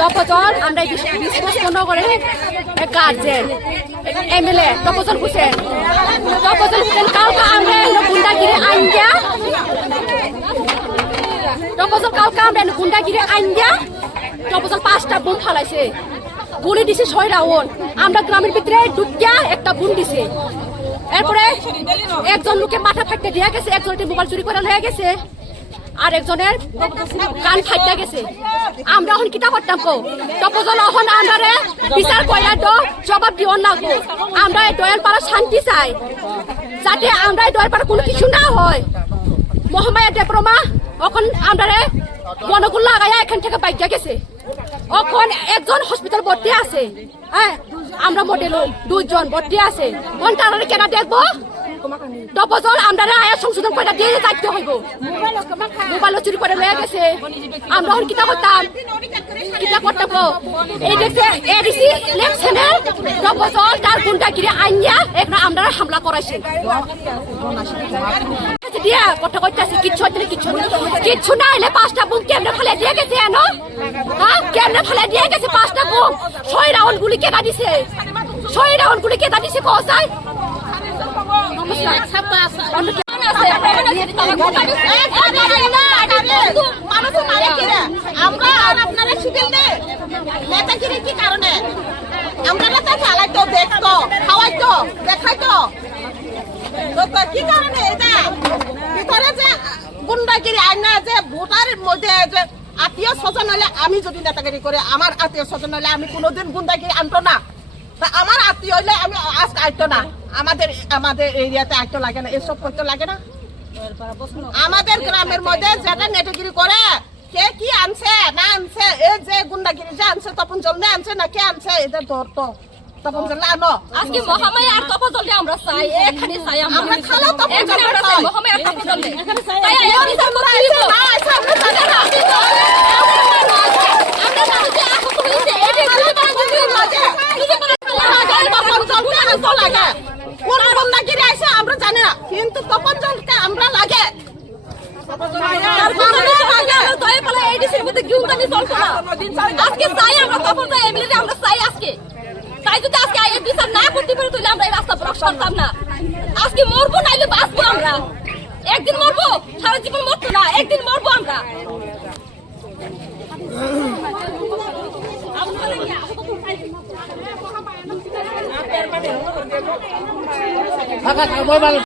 তপজল আমরা বিশ্বাস মনে করে গার্জেন এমএলএ তপজল হোসেন কালকে আমরা গুন্ডাগিরি আইনগা তপজল কালকে আমরা গুন্ডাগিরি আইনগা তপজল 5টা বোম ফালাইছে গুলি দিছে 6 রাউন্ড আমরা গ্রামের ভিতরে ঢুকিয়া একটা বোম দিছে এরপরে একজন লোকে মাথা ফাটতে দিয়া গেছে একজনের মোবাইল চুরি করে লয়ে গেছে আর একজনের কান ফাইটা গেছে আমরা এখন কিতা করতাম কো তপজল এখন আন্ডারে বিচার কইরা তো জবাব দিও না গো আমরা এই দয়াল পাড়া শান্তি চাই যাতে আমরা এই দয়াল পাড়া কোনো কিছু না হয় মহামায়া দেবরমা এখন আন্ডারে গণগুলো লাগাইয়া এখান থেকে বাইকা গেছে এখন একজন হসপিটাল ভর্তি আছে হ্যাঁ আমরা মডেল 2 জন ভর্তি আছে কোন তারারে কেনা দেখবো তপজল আমরা আয়া সংশোধন করে দিয়ে যাইতে হইব মোবাইল চুরি করে লয়ে গেছে আমরা এখন কিতা করতাম এই দেখছে এডিসি ইলেকশনের তপজল তার গুন্ডাগিরি আইনিয়া এখন আমরা হামলা করাইছে দিয়া কথা কইতাছি কিচ্ছু না এলে 5টা বুম কেমনে ফেলে দিয়ে গেছে এনো হ্যাঁ কেমনে ফেলে দিয়ে গেছে 5টা বুম 6 রাউন্ড গুলি কেনা দিছে 6 রাউন্ড গুলি কেনা দিছে কোসাই আপনারা শিখেন নেতাগিরি কি কারণে আমরা তো চালাইতো দেখতো খাওয়াইতো দেখাইতো কি কারণে এটা ভিতরে যে গুন্ডাগিরি আইনা যে ভোটারের মধ্যে যে আত্মীয় স্বজন হলে আমি যদি নেতাগিরি করে আমার আত্মীয় স্বজন হলে আমি কোনোদিন গুন্ডাগিরি আনতো না আমার আত্মীয় হইলে আমি আজকে আইতো না আমাদের এরিয়াতে আইতো লাগে না এসব করতে লাগে না আমাদের গ্রামের মধ্যে যেটা নেতাগিরি করে কে কি আনছে না আনছে এই যে গুন্ডাগিরি যে আনছে তপন জলনে আনছে না কে আনছে এদের ধরতো তপন জলনে আনো আজকে মহামায়া আর তপন জলনে আমরা চাই এখানে চাই আমরা খালো তপন জলনে আমরা চাই মহামায়া আর তপন জলনে এখানে চাই তাই এই বিচার করতে দিব না আচ্ছা আমরা চাই না আমরা না যে এখন তুমি যে এই গুলি বানান দিতে লাগে তপন জলনে তো লাগে কোন গুন্ডাগিরি আইছে আমরা জানি না কিন্তু তপন জলকে আমরা লাগে আজকে চাই আমরা তখন এমএলএ আমরা চাই আজকে তাই যদি আজকে বিচার না করতে পারি তাহলে আমরা এই রাস্তা ব্লক করতাম না আজকে মরবো নাইলে বাঁচবো আমরা একদিন মরবো সারা জীবন মরতো না একদিন মরবো আমরা